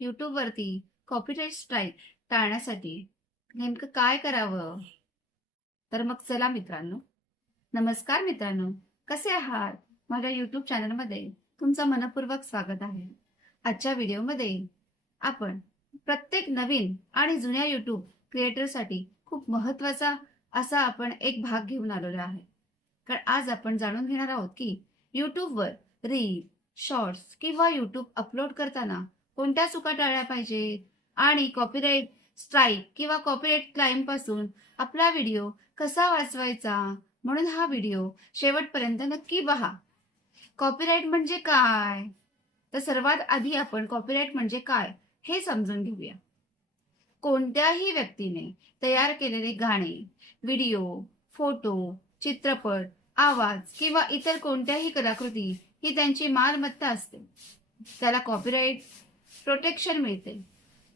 यूट्यूबवरती copyright strike टाळण्यासाठी नेमकं काय करावं? तर मग चला मित्रांनो, नमस्कार मित्रांनो, कसे आहात? माझ्या यूट्यूब चॅनलमध्ये तुमचं मनःपूर्वक स्वागत आहे. आजच्या व्हिडिओमध्ये आपण प्रत्येक नवीन आणि जुन्या यूट्यूब क्रिएटरसाठी खूप महत्त्वाचा असा आपण एक भाग घेऊन आलेलो आहे. कारण आज आपण जाणून घेणार आहोत की यूट्यूबवर रील, शॉर्ट्स किंवा यूट्यूब अपलोड करताना कोणत्या चुका टाळल्या पाहिजेत आणि कॉपीराइट स्ट्राईक किंवा कॉपीराइट क्लाइम पासून आपला व्हिडिओ कसा वाचवायचा. म्हणून हा व्हिडिओ शेवटपर्यंत नक्की पहा. कॉपीराइट म्हणजे काय? तर सर्वात आधी आपण कॉपीराइट म्हणजे काय हे समजून घेऊया. कोणत्याही व्यक्तीने तयार केलेले गाणे, व्हिडिओ, फोटो, चित्रपट, आवाज किंवा इतर कोणत्याही कलाकृती ही त्यांची मालमत्ता असते. त्याला कॉपीराइट प्रोटेक्शन मिळते.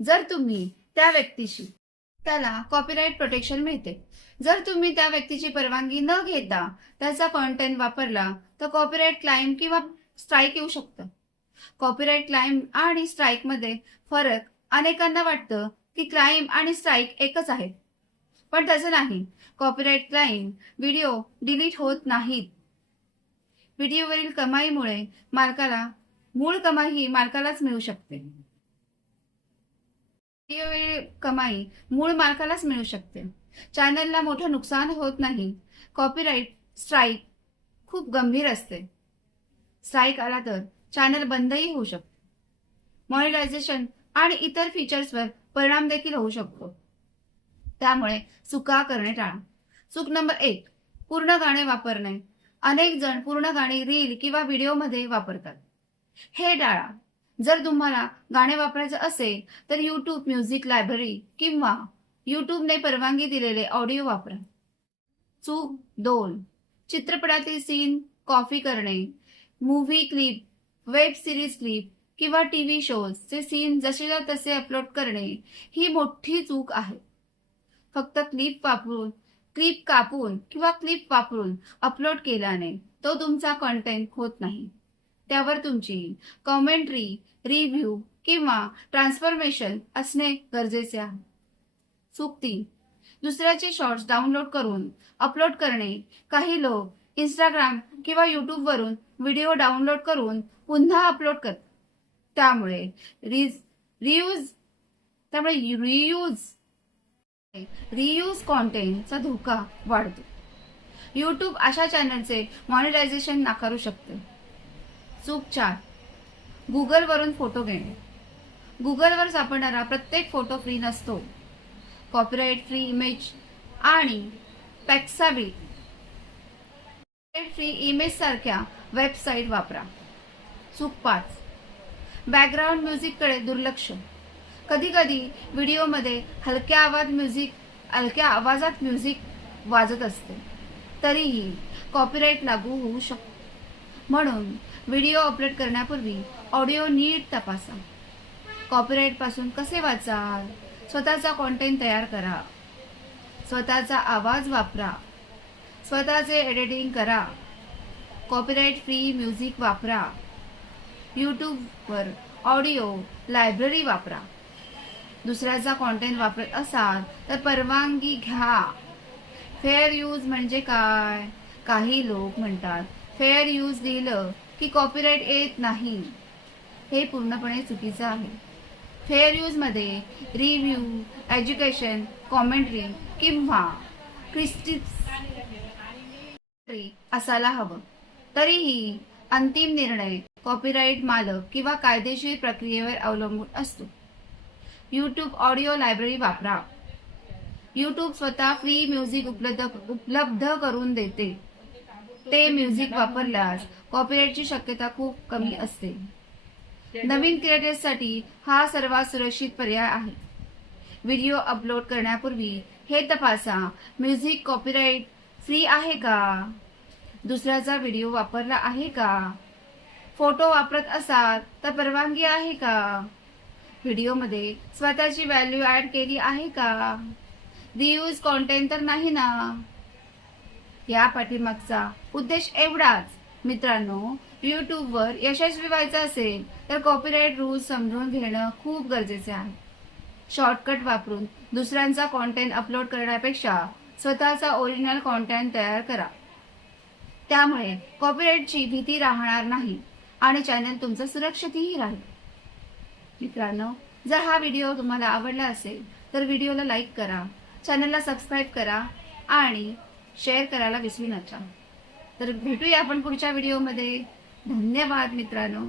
जर तुम्ही त्या व्यक्तीशी त्याला कॉपीराइट प्रोटेक्शन मिळते. जर तुम्ही त्या व्यक्तीची परवानगी न घेता त्याचा कंटेंट वापरला तर कॉपीराइट क्लाइम किंवा स्ट्राईक येऊ शकतं. कॉपीराइट क्लाइम आणि स्ट्राईक मध्ये फरक अनेकांना वाटतं की क्लाइम आणि स्ट्राईक एकच आहेत, पण तसं नाही. कॉपीराइट क्लाइम व्हिडिओ डिलीट होत नाहीत. व्हिडिओवरील कमाईमुळे मूळ कमाई ही मालकालाच मिळू शकते. व्हिडिओवरील कमाई मूळ मालकालाच मिळू शकते. चॅनलला मोठं नुकसान होत नाही. कॉपीराइट स्ट्राईक खूप गंभीर असते. स्ट्राईक आला तर चॅनल बंदही होऊ शकते. मॉनिटायझेशन आणि इतर फीचर्सवर परिणाम देखील होऊ शकतो. त्यामुळे चुका करणे टाळा. चूक नंबर 1, पूर्ण गाणे वापरणे. अनेक जण पूर्ण गाणी रील किंवा व्हिडिओमध्ये वापरतात. हे टाळा. जर तुम्हाला गाणे वापरायचं असेल तर यूट्यूब म्युझिक लायब्ररी किंवा यूट्यूबने परवानगी दिलेले ऑडिओ वापरा. चूक 2, चित्रपटातील सीन कॉपी करणे. Movie clip, web series clip किंवा टीव्ही शोजचे सीन जसेच्या तसे अपलोड करणे ही मोठी चूक आहे. फक्त क्लिप कापून किंवा क्लिप वापरून अपलोड केल्याने तो तुमचा कंटेंट होत नाही. त्यावर तुमची कॉमेंट्री, रिव्ह्यू किंवा ट्रान्सफॉर्मेशन असणे गरजेचे आहे. चूक 3, दुसऱ्याचे शॉर्ट्स डाउनलोड करून अपलोड करणे. काही लोक इंस्टाग्राम किंवा यूट्यूबवरून व्हिडिओ डाउनलोड करून पुन्हा अपलोड करतात. त्यामुळे रियूज कॉन्टेंटचा धोका वाढतो. यूट्यूब अशा चॅनलचे मॉनिटायझेशन नाकारू शकते. चूक 4, गुगलवरून फोटो घेणे. गुगलवर सापडणारा प्रत्येक फोटो फ्री नसतो. कॉपीराइट फ्री इमेज आणि पेक्साबी फ्री इमेज सारख्या वेबसाईट वापरा. चूक 5, बॅकग्राऊंड म्युझिककडे दुर्लक्ष. कधी कधी व्हिडिओमध्ये हलक्या आवाजात म्युझिक वाजत असते, तरीही कॉपीराइट लागू होऊ शकतो. म्हणून व्हिडिओ अपलोड करण्यापूर्वी ऑडिओ नीट तपासा. कॉपीराइट पासून कसे वाचाल? स्वतःचा कंटेंट तयार करा. स्वतःचा आवाज वापरा. स्वतःचे एडिटिंग करा. कॉपीराइट फ्री म्युझिक वापरा. यूट्यूबवर ऑडिओ लायब्ररी वापरा. दुसऱ्याचा कंटेंट वापरत असाल तर परवानगी घ्या. फेअर यूज म्हणजे काय? काही लोक म्हणतात फेअर यूज लिहिलं की कॉपीराइट येत नाही. हे पूर्णपणे चुकीचं आहे. फेअर यूज मध्ये रिव्ह्यू, एज्युकेशन, कॉमेंट्री किंवा क्रिस्टिप्स असायला हवं. तरीही अंतिम निर्णय कॉपीराइट मालक किंवा कायदेशीर प्रक्रियेवर अवलंबून असतो. यूट्यूब ऑडिओ लायब्ररी वापरा. यूट्यूब स्वतः फ्री म्युझिक उपलब्ध करून देते. ते म्युझिक वापरल्यास कॉपीराइटची शक्यता खूप कमी असते. नवीन क्रिएटर्ससाठी हा सर्वात सुरक्षित पर्याय आहे. व्हिडिओ अपलोड करण्यापूर्वी हे तपासा, म्युझिक कॉपीराइट फ्री आहे का? दुसऱ्याचा व्हिडिओ वापरला आहे का? फोटो वापरत असाल तर परवानगी आहे का? व्हिडिओमध्ये स्वतःची व्हॅल्यू ऍड केली आहे का? रियूज कॉन्टेंट तर नाही ना? या पाठीमागचा उद्देश एवढाच मित्रांनो यूट्यूबवर यशस्वी व्हायचं असेल तर कॉपीराईट रूल्स समजून घेणं खूप गरजेचे आहे. शॉर्टकट वापरून दुसऱ्यांचा कॉन्टेंट अपलोड करण्यापेक्षा स्वतःचा ओरिजिनल कॉन्टेंट तयार करा. त्यामुळे कॉपीराईटची भीती राहणार नाही आणि चॅनल तुमचं सुरक्षितही राहील. मित्रांनो, जर हा व्हिडिओ तुम्हाला आवडला असेल तर व्हिडिओला लाईक करा, चॅनलला सबस्क्राईब करा आणि शेअर करायला विसरू नका. तर भेटूया आपण पुढच्या व्हिडिओमध्ये. धन्यवाद मित्रांनो.